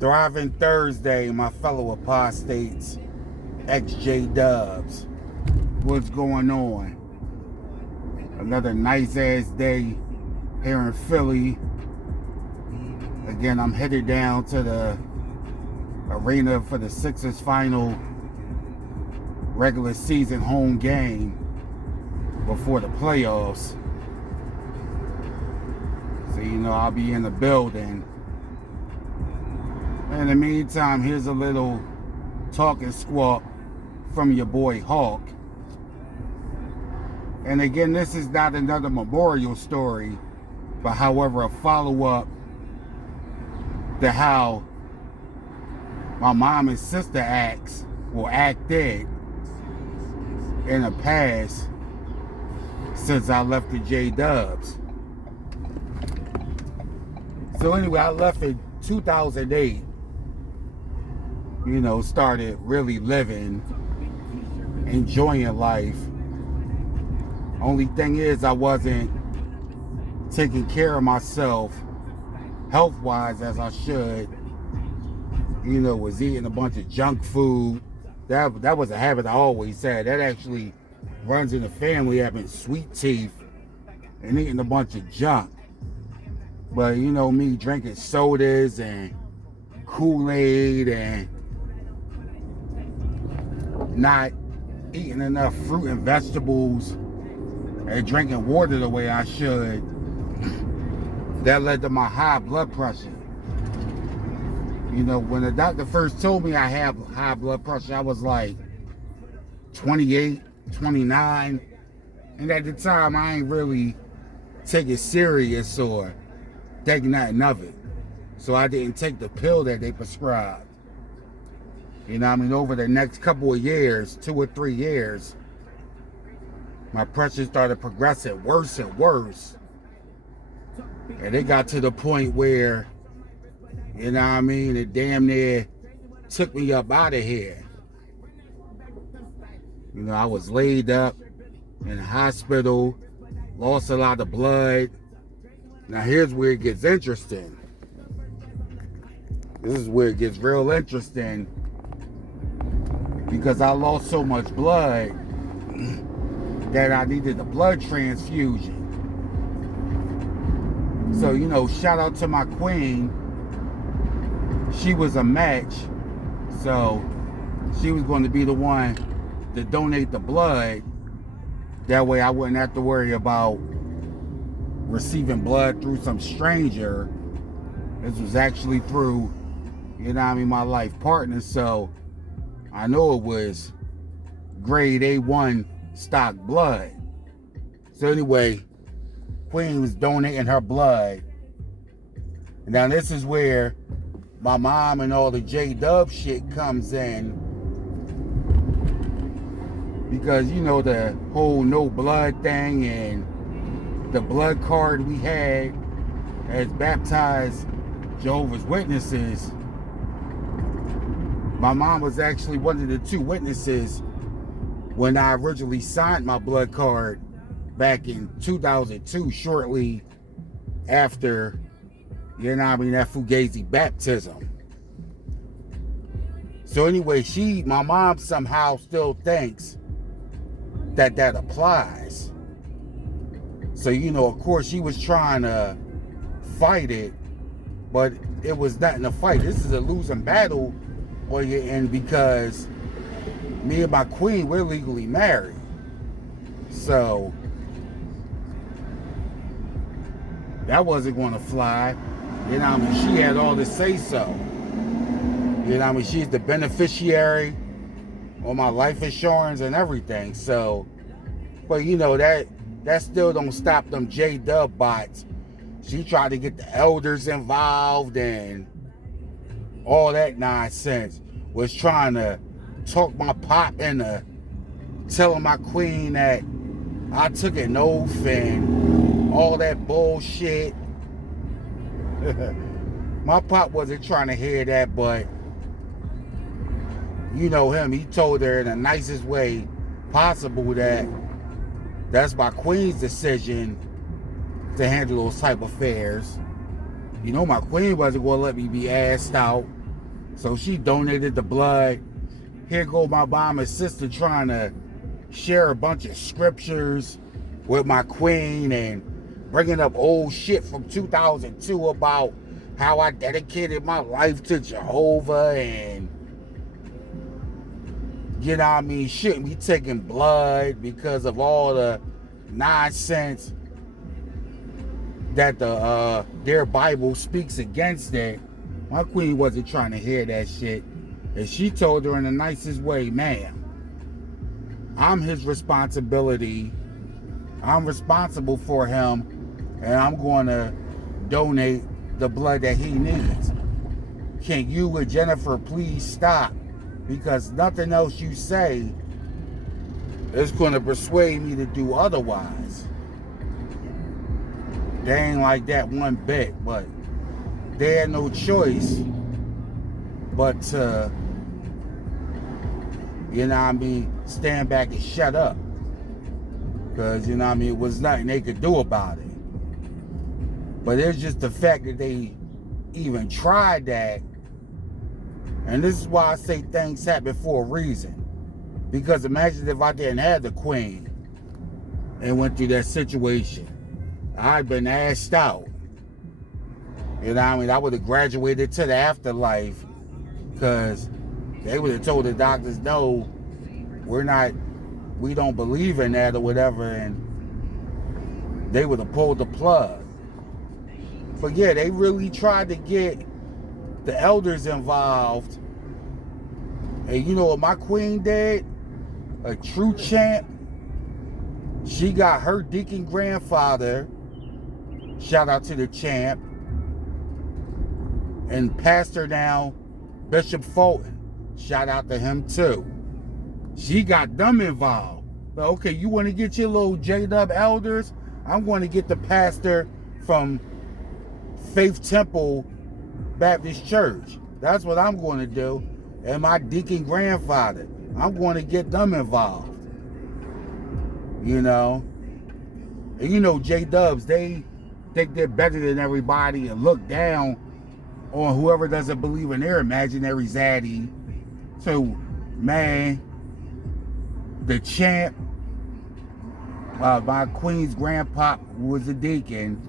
Thriving Thursday, my fellow apostates, XJ-Dubs. What's going on? Another nice ass day here in Philly. Again, I'm headed down to the arena for the Sixers final regular season home game before the playoffs. So, I'll be in the building. In the meantime, here's a little talking squawk from your boy Hawk. And again, this is not another memorial story, but however, a follow-up to how my mom and sister acted in the past since I left the J-Dubs. So anyway, I left in 2008. Started really living, enjoying life. Only thing is, I wasn't taking care of myself health-wise as I should. Was eating a bunch of junk food. That was a habit I always had. That actually runs in the family, having sweet teeth and eating a bunch of junk. But me drinking sodas and Kool-Aid and not eating enough fruit and vegetables and drinking water the way I should, that led to my high blood pressure. When the doctor first told me I have high blood pressure, I was like 28, 29. And at the time, I ain't really take it serious or taking nothing of it. So I didn't take the pill that they prescribed. Over the next couple of years, 2 or 3 years, my pressure started progressing worse and worse. And it got to the point where, it damn near took me up out of here. I was laid up in the hospital, lost a lot of blood. Now here's where it gets interesting. This is where it gets real interesting, because I lost so much blood that I needed a blood transfusion. So, shout out to my Qweene. She was a match, so she was going to be the one to donate the blood. That way I wouldn't have to worry about receiving blood through some stranger. This was actually through, my life partner. So I know it was grade A1 stock blood. So anyway, Qweene was donating her blood. And now this is where my mom and all the J-Dub shit comes in. Because, the whole no blood thing and the blood card we had as baptized Jehovah's Witnesses. My mom was actually one of the 2 witnesses when I originally signed my blood card back in 2002, shortly after, that Fugazi baptism. So anyway, my mom somehow still thinks that applies. So, of course, she was trying to fight it, but it was nothing to fight. This is a losing battle where you're in, because me and my Qweene, we're legally married. So that wasn't going to fly. She had all to say so. She's the beneficiary on my life insurance and everything. So, but that still don't stop them J-Dub bots. She tried to get the elders involved and all that nonsense. Was trying to talk my pop into telling my Qweene that I took an oath and all that bullshit. My pop wasn't trying to hear that, but him, he told her in the nicest way possible that that's my Qweene's decision to handle those type of affairs. My Qweene wasn't going to let me be assed out So she donated the blood. Here go my mom and sister trying to share a bunch of scriptures with my queen and bringing up old shit from 2002 about how I dedicated my life to Jehovah and, you know what I mean, shouldn't be taking blood because of all the nonsense that their Bible speaks against it. My queen wasn't trying to hear that shit. And she told her in the nicest way, ma'am, I'm his responsibility. I'm responsible for him, and I'm going to donate the blood that he needs. Can you and Jennifer please stop? Because nothing else you say is going to persuade me to do otherwise. They ain't like that one bit, but they had no choice but to, you know what I mean, stand back and shut up. Because, you know what I mean, it was nothing they could do about it. But it's just the fact that they even tried that. And this is why I say things happen for a reason. Because imagine if I didn't have the queen and went through that situation. I'd been asked out. You know what I mean? I would have graduated to the afterlife because they would have told the doctors, no, we don't believe in that or whatever, and they would have pulled the plug. But yeah, they really tried to get the elders involved. And you know what my queen did? A true champ. She got her deacon grandfather, shout out to the champ, and pastor now, Bishop Fulton, shout out to him too. She got them involved. But okay, you want to get your little J-Dub elders? I'm going to get the pastor from Faith Temple Baptist Church. That's what I'm going to do. And my deacon grandfather, I'm going to get them involved. You know? And you know J-Dubs, they think they're better than everybody and look down on whoever doesn't believe in their imaginary zaddy. So, man, the champ, my queen's grandpa was a deacon,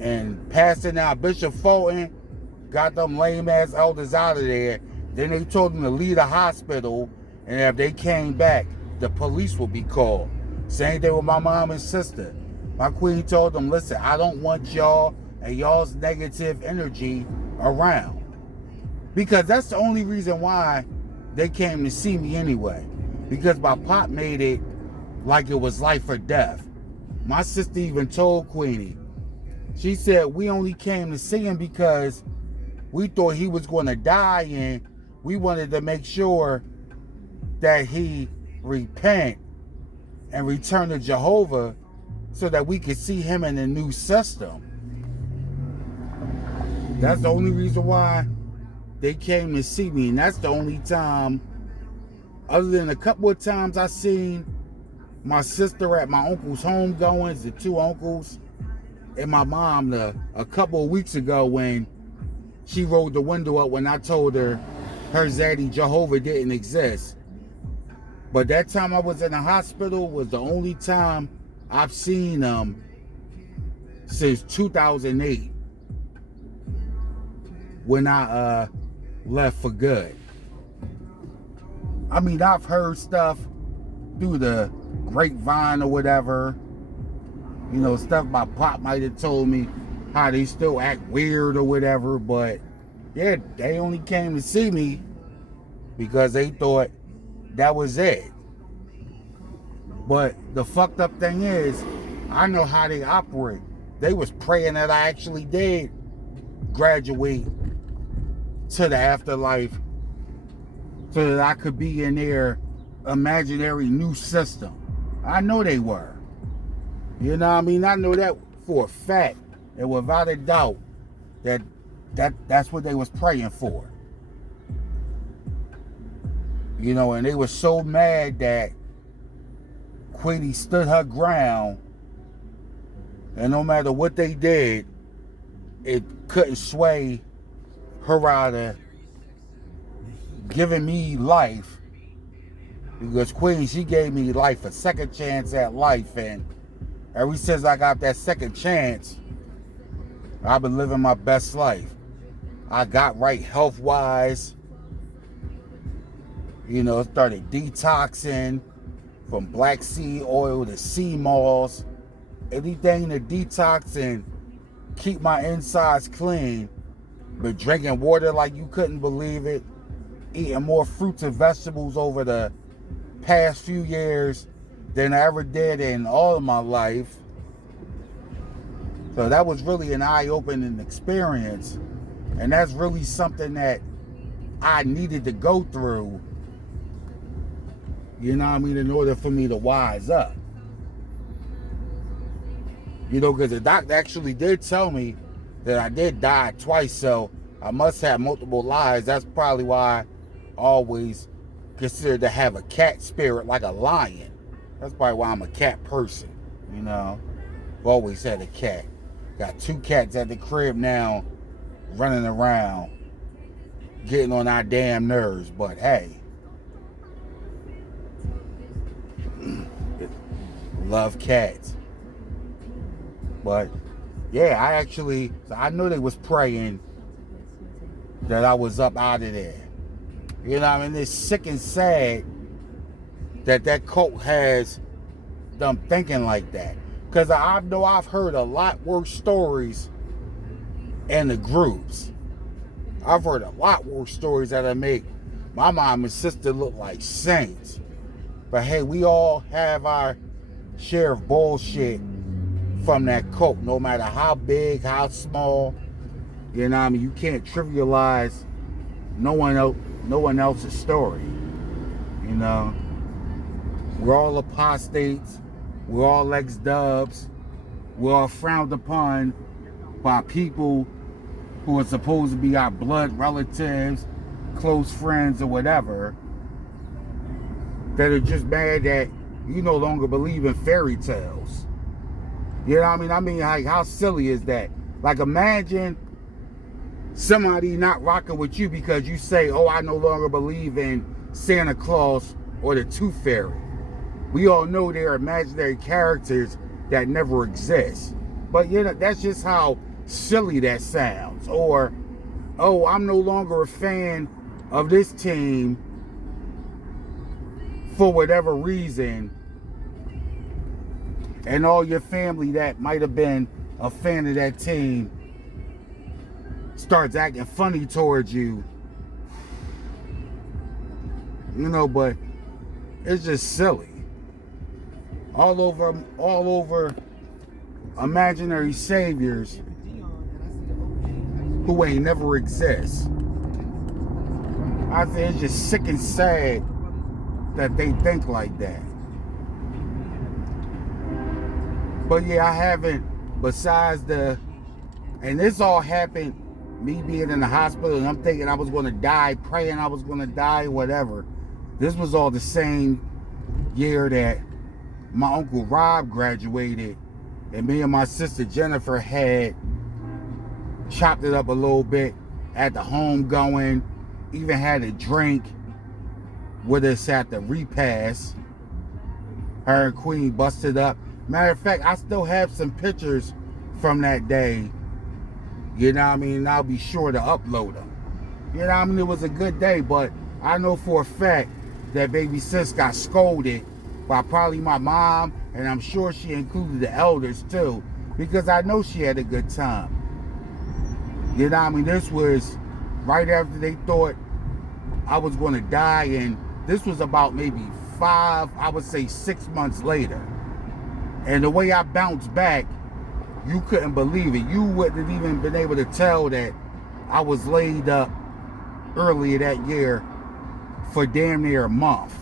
and Pastor now Bishop Fulton got them lame ass elders out of there. Then they told them to leave the hospital, and if they came back, the police would be called. Same thing with my mom and sister. My queen told them, listen, I don't want y'all and y'all's negative energy around. Because that's the only reason why they came to see me anyway. Because my pop made it like it was life or death. My sister even told Qweene, she said, we only came to see him because we thought he was going to die, and we wanted to make sure that he repent and return to Jehovah so that we could see him in a new system. That's the only reason why they came to see me. And that's the only time, other than a couple of times I seen my sister at my uncle's homegoings, the two uncles, and my mom a couple of weeks ago when she rolled the window up when I told her zaddy Jehovah didn't exist. But that time I was in the hospital was the only time I've seen them since 2008 when I left for good. I mean, I've heard stuff through the grapevine or whatever. You know, stuff my pop might have told me, how they still act weird or whatever. But yeah, they only came to see me because they thought that was it. But the fucked up thing is, I know how they operate. They was praying that I actually did graduate to the afterlife so that I could be in their imaginary new system. I know they were. You know what I mean? I know that for a fact and without a doubt that's what they was praying for. You know, and they were so mad that Qweene stood her ground, and no matter what they did, it couldn't sway her out of giving me life. Because Qweene, she gave me life, a second chance at life. And ever since I got that second chance, I've been living my best life. I got right health-wise. You know, started detoxing from black seed oil to sea moss. Anything to detox and keep my insides clean. But drinking water like you couldn't believe it. Eating more fruits and vegetables over the past few years than I ever did in all of my life. So that was really an eye-opening experience. And that's really something that I needed to go through, you know what I mean, in order for me to wise up. You know, because the doctor actually did tell me that I did die twice, so I must have multiple lives. That's probably why I always considered to have a cat spirit like a lion. That's probably why I'm a cat person, you know. I've always had a cat. Got 2 cats at the crib now, running around, getting on our damn nerves. But hey, love cats. But yeah, I know they was praying that I was up out of there. You know what I mean? It's sick and sad that cult has them thinking like that. Because I know I've heard a lot worse stories in the groups. I've heard a lot worse stories that make my mom and sister look like saints. But hey, we all have our share of bullshit from that cult, no matter how big, how small. You know what I mean? You can't trivialize no one else's story. You know? We're all apostates. We're all ex-dubs. We're all frowned upon by people who are supposed to be our blood relatives, close friends, or whatever, that are just mad that you no longer believe in fairy tales. You know what I mean? I mean, like, how silly is that? Like, imagine somebody not rocking with you because you say, oh, I no longer believe in Santa Claus or the Tooth Fairy. We all know they're imaginary characters that never exist. But you know, that's just how silly that sounds. Or, oh, I'm no longer a fan of this team for whatever reason. And all your family that might have been a fan of that team starts acting funny towards you. You know, but it's just silly. All over imaginary saviors who ain't never exist. I think it's just sick and sad that they think like that. But yeah, I haven't, besides and this all happened, me being in the hospital, and I'm thinking I was going to die, praying I was going to die, whatever. This was all the same year that my Uncle Rob graduated, and me and my sister Jennifer had chopped it up a little bit at the home going, even had a drink with us at the repast. Her and Qweene busted up. Matter of fact, I still have some pictures from that day. You know what I mean? I'll be sure to upload them. You know what I mean? It was a good day, but I know for a fact that baby sis got scolded by probably my mom, and I'm sure she included the elders too, because I know she had a good time. You know what I mean? This was right after they thought I was going to die, and this was about maybe 6 months later. And the way I bounced back, you couldn't believe it. You wouldn't have even been able to tell that I was laid up earlier that year for damn near a month.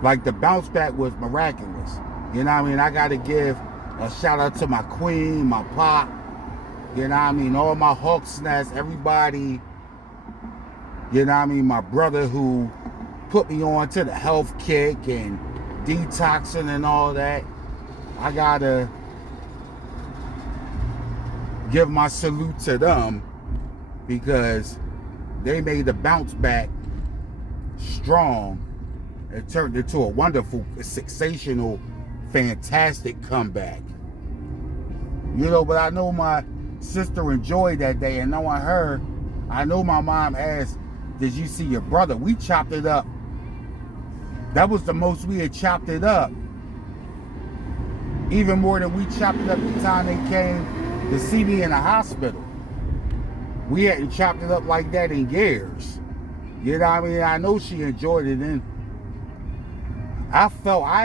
Like, the bounce back was miraculous. You know what I mean? I got to give a shout out to my Qweene, my pop, you know what I mean? All my HAWKE'S, everybody, you know what I mean? My brother who put me on to the health kick and detoxing and all that. I gotta give my salute to them, because they made the bounce back strong. It turned into a wonderful, sensational, fantastic comeback. You know, but I know my sister enjoyed that day, and knowing her, I know my mom asked, did you see your brother? We chopped it up. That was the most we had chopped it up. Even more than we chopped it up the time they came to see me in the hospital. We hadn't chopped it up like that in years. You know what I mean? I know she enjoyed it, and I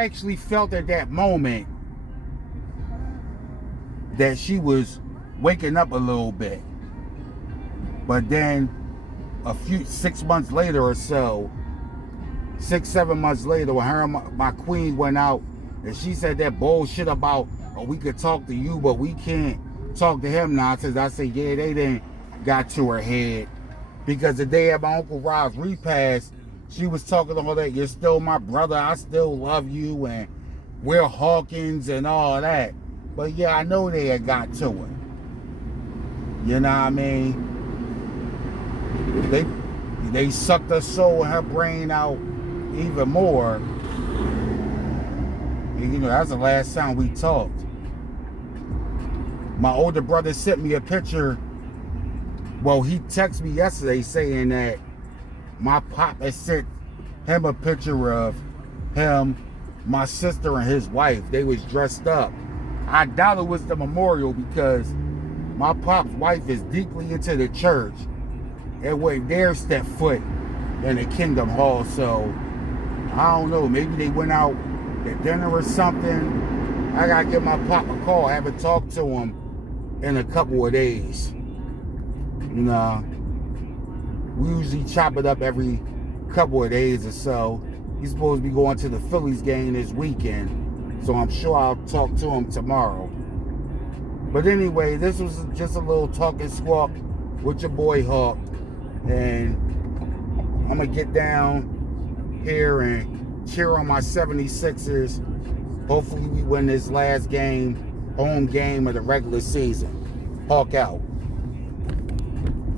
actually felt at that moment that she was waking up a little bit. But then 6 months later or so, 6-7 months later, when her and my queen went out, and she said that bullshit about, oh, we could talk to you, but we can't talk to him nonsense. I said, yeah, they didn't got to her head. Because the day of my Uncle Rob's repast, she was talking all that, you're still my brother, I still love you, and we're HAWKE'S and all that. But yeah, I know they had got to her. You know what I mean? They sucked her soul and her brain out even more. And, you know, that's the last time we talked. My older brother sent me a picture. Well, he texted me yesterday saying that my pop had sent him a picture of him, my sister, and his wife. They was dressed up. I doubt it was the memorial because my pop's wife is deeply into the church and wouldn't dare step foot in the Kingdom Hall. So I don't know, maybe they went out to dinner or something. I gotta give my pop a call. I haven't talked to him in a couple of days. You know, we usually chop it up every couple of days or so. He's supposed to be going to the Phillies game this weekend, so I'm sure I'll talk to him tomorrow. But anyway, this was just a little talking squawk with your boy Hawk, and I'm gonna get down here and cheer on my 76ers. Hopefully we win this last game, home game of the regular season. Hawk out.